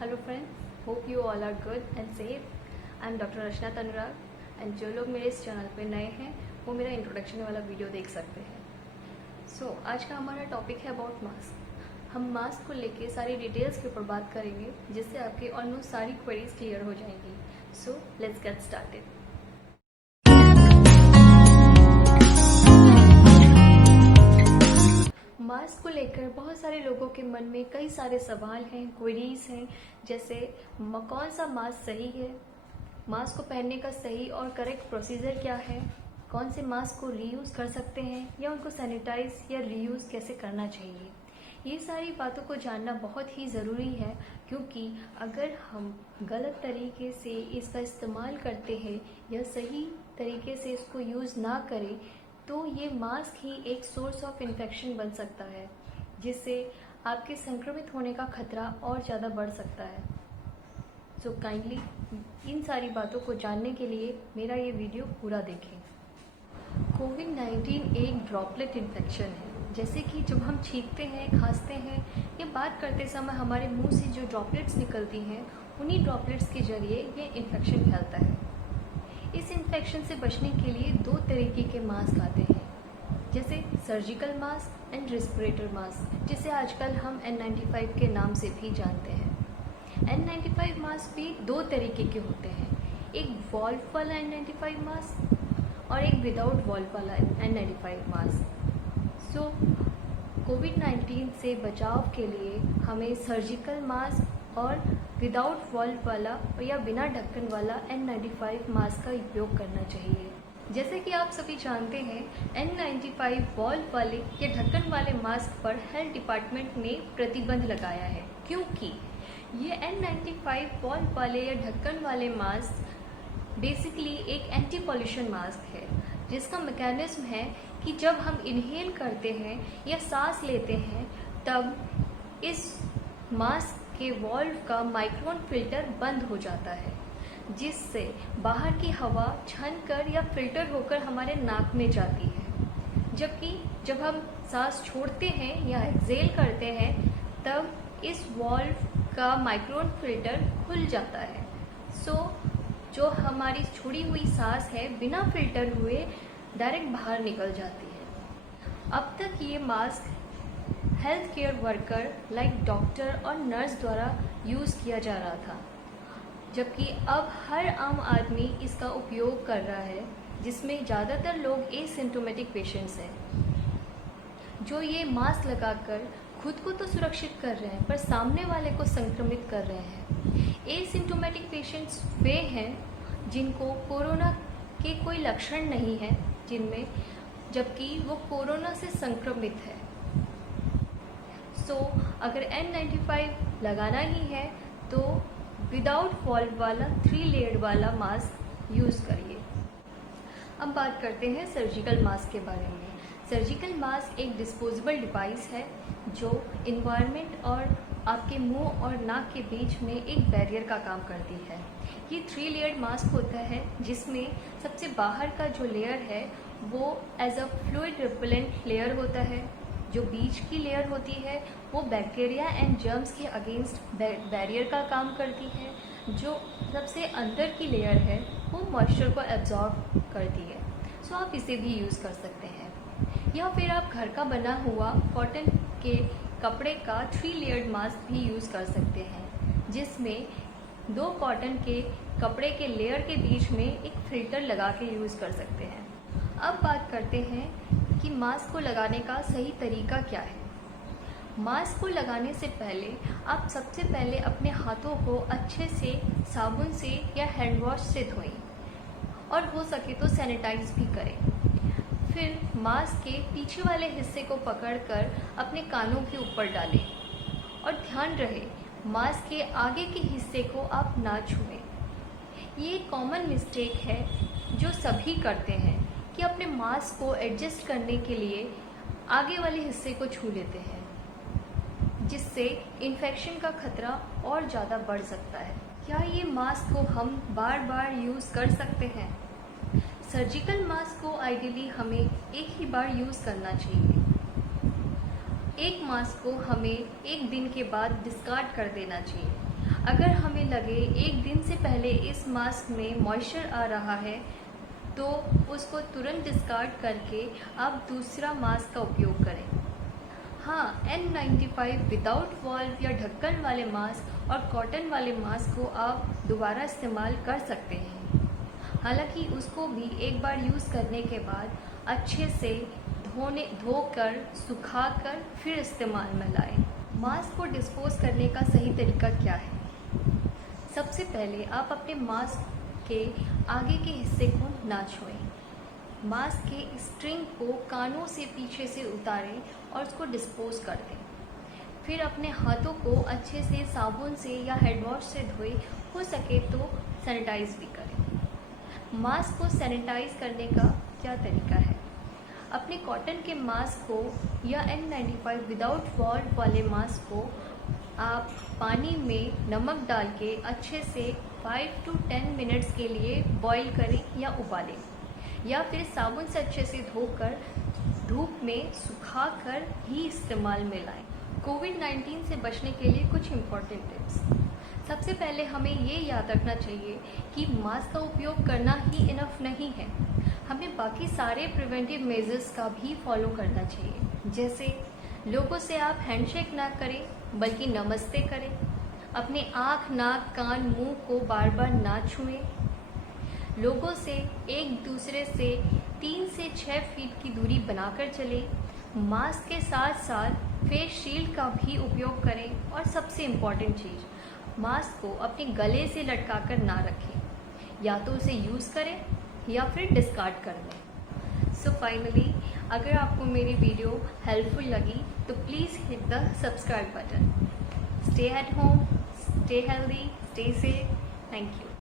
Hello friends, hope you all are good and safe. I am doctor Rachna Tanurag and जो लोग मेरे इस channel पे नए हैं वो मेरा इंट्रोडक्शन वाला वीडियो देख सकते हैं। सो आज का हमारा टॉपिक है अबाउट मास्क। हम मास्क को लेके सारी डिटेल्स के ऊपर बात करेंगे जिससे आपकी ऑलमोस्ट सारी क्वेरीज क्लियर हो जाएंगी। So let's get started. Mask को लेकर बहुत सारे लोगों के मन में कई सारे सवाल हैं, क्वेरीज हैं, जैसे कौन सा मास्क सही है, मास्क को पहनने का सही और करेक्ट प्रोसीजर क्या है, कौन से मास्क को रीयूज़ कर सकते हैं या उनको सैनिटाइज या रीयूज़ कैसे करना चाहिए। ये सारी बातों को जानना बहुत ही ज़रूरी है, क्योंकि अगर हम गलत तरीके से इसका इस्तेमाल करते हैं या सही तरीके से इसको यूज़ ना करें तो ये मास्क ही एक सोर्स ऑफ इन्फेक्शन बन सकता है, जिससे आपके संक्रमित होने का खतरा और ज़्यादा बढ़ सकता है। सो काइंडली इन सारी बातों को जानने के लिए मेरा ये वीडियो पूरा देखें। कोविड-19 एक ड्रॉपलेट इन्फेक्शन है। जैसे कि जब हम छींकते हैं, खांसते हैं या बात करते समय हमारे मुंह से जो ड्रॉपलेट्स निकलती हैं, उन्हीं ड्रॉपलेट्स के जरिए ये इन्फेक्शन फैलता है। इस इन्फेक्शन से बचने के लिए दो तरीके के मास्क आते हैं, जैसे surgical mask and respirator mask, जिसे आजकल हम N95 के नाम से भी जानते हैं। N95 मास्क भी दो तरीके के होते हैं, एक वॉल्व वाला N95 मास्क और एक विदाउट वॉल्व वाला N95 मास्क। सो कोविड-19 से बचाव के लिए हमें सर्जिकल मास्क और विदाउट वॉल्व वाला या बिना ढक्कन वाला N95 मास्क का उपयोग करना चाहिए। जैसे कि आप सभी जानते हैं, N95 वॉल्व वाले या ढक्कन वाले मास्क पर हेल्थ डिपार्टमेंट ने प्रतिबंध लगाया है, क्योंकि ये N95 वॉल्व वाले या ढक्कन वाले मास्क बेसिकली एक एंटी पॉल्यूशन मास्क है, जिसका मैकेनिज्म है कि जब हम इनहेल करते हैं या सांस लेते हैं तब इस मास्क के वॉल्व का माइक्रोन फिल्टर बंद हो जाता है, जिससे बाहर की हवा छनकर या फिल्टर होकर हमारे नाक में जाती है। जबकि जब हम सांस छोड़ते हैं या एक्सेल करते हैं तब इस वॉल्व का माइक्रोन फिल्टर खुल जाता है। सो जो हमारी छोड़ी हुई सांस है बिना फिल्टर हुए डायरेक्ट बाहर निकल जाती है। अब तक ये mask health care worker like doctor और नर्स द्वारा यूज़ किया जा रहा था, जबकि अब हर आम आदमी इसका उपयोग कर रहा है, जिसमें ज़्यादातर लोग एसिम्टोमेटिक पेशेंट्स हैं, जो ये मास्क लगाकर खुद को तो सुरक्षित कर रहे हैं पर सामने वाले को संक्रमित कर रहे हैं। एसिम्टोमेटिक पेशेंट्स वे हैं जिनको कोरोना के कोई लक्षण नहीं है जिनमें, जबकि वो कोरोना से संक्रमित है। सो अगर N95 लगाना ही है तो विदाउट वॉल्व वाला 3 लेयर्ड वाला मास्क यूज़ करिए। अब बात करते हैं सर्जिकल मास्क के बारे में। सर्जिकल मास्क एक डिस्पोजेबल डिवाइस है जो इन्वायरमेंट और आपके मुंह और नाक के बीच में एक बैरियर का काम करती है। ये 3 लेयर्ड मास्क होता है, जिसमें सबसे बाहर का जो लेयर है वो as a fluid repellent layer होता है। जो बीच की लेयर होती है वो बैक्टीरिया एंड जर्म्स के अगेंस्ट बैरियर का काम करती है। जो सबसे अंदर की लेयर है वो मॉइस्चर को एब्जॉर्ब करती है। सो आप इसे भी यूज़ कर सकते हैं, या फिर आप घर का बना हुआ कॉटन के कपड़े का 3 लेयर्ड मास्क भी यूज़ कर सकते हैं, जिसमें 2 कॉटन के कपड़े के लेयर के बीच में एक फिल्टर लगा के यूज़ कर सकते हैं। अब बात करते हैं कि मास्क को लगाने का सही तरीका क्या है। मास्क को लगाने से पहले आप सबसे पहले अपने हाथों को अच्छे से साबुन से या हैंड वॉश से धोएं और हो सके तो सैनिटाइज भी करें। फिर मास्क के पीछे वाले हिस्से को पकड़कर अपने कानों के ऊपर डालें और ध्यान रहे मास्क के आगे के हिस्से को आप ना छुएं। ये एक कॉमन मिस्टेक है जो सभी करते हैं कि अपने मास्क को एडजस्ट करने के लिए आगे वाले हिस्से को छू लेते हैं, जिससे इन्फेक्शन का खतरा और ज़्यादा बढ़ सकता है। क्या ये मास्क को हम बार बार यूज़ कर सकते हैं? सर्जिकल मास्क को आइडियली हमें एक ही बार यूज़ करना चाहिए। एक मास्क को हमें एक दिन के बाद डिस्कार्ड कर देना चाहिए। अगर हमें लगे एक दिन से पहले इस मास्क में मॉइस्चर आ रहा है तो उसको तुरंत डिस्कार्ड करके आप दूसरा मास्क का उपयोग करें। हाँ, N95 विदाउट वॉल्व या ढक्कन वाले मास्क और कॉटन वाले मास्क को आप दोबारा इस्तेमाल कर सकते हैं। हालांकि उसको भी एक बार यूज़ करने के बाद अच्छे से धोकर सुखाकर फिर इस्तेमाल में लाएं। मास्क को डिस्पोज करने का सही तरीका क्या है? सबसे पहले आप अपने मास्क के आगे के हिस्से को ना छुएं। मास्क के स्ट्रिंग को कानों से पीछे से उतारें और उसको डिस्पोज कर दें। फिर अपने हाथों को अच्छे से साबुन से या हेड वॉश से धोएं, हो सके तो सैनिटाइज भी करें। मास्क को सैनिटाइज करने का क्या तरीका है? अपने कॉटन के मास्क को या N95 विदाउट वॉल्व वाले मास्क को आप पानी में नमक डाल के अच्छे से 5 to 10 मिनट्स के लिए बॉईल करें या उबालें, या फिर साबुन से अच्छे से धोकर धूप में सुखाकर ही इस्तेमाल में लाएं। कोविड-19 से बचने के लिए कुछ इम्पॉर्टेंट टिप्स। सबसे पहले हमें ये याद रखना चाहिए कि मास्क का उपयोग करना ही इनफ नहीं है, हमें बाकी सारे प्रिवेंटिव मेजर्स का भी फॉलो करना चाहिए। जैसे लोगों से आप हैंडशेक ना करें बल्कि नमस्ते करें, अपने आँख, नाक, कान, मुंह को बार बार ना छुएं, लोगों से एक दूसरे से 3 से 6 फीट की दूरी बनाकर चलें, मास्क के साथ साथ फेस शील्ड का भी उपयोग करें और सबसे इम्पॉर्टेंट चीज़, मास्क को अपने गले से लटका कर ना रखें, या तो उसे यूज़ करें या फिर डिस्कार्ड कर दें। सो फाइनली, अगर आपको मेरी वीडियो हेल्पफुल लगी तो please hit the subscribe button. Stay at home, stay healthy, stay safe. Thank you.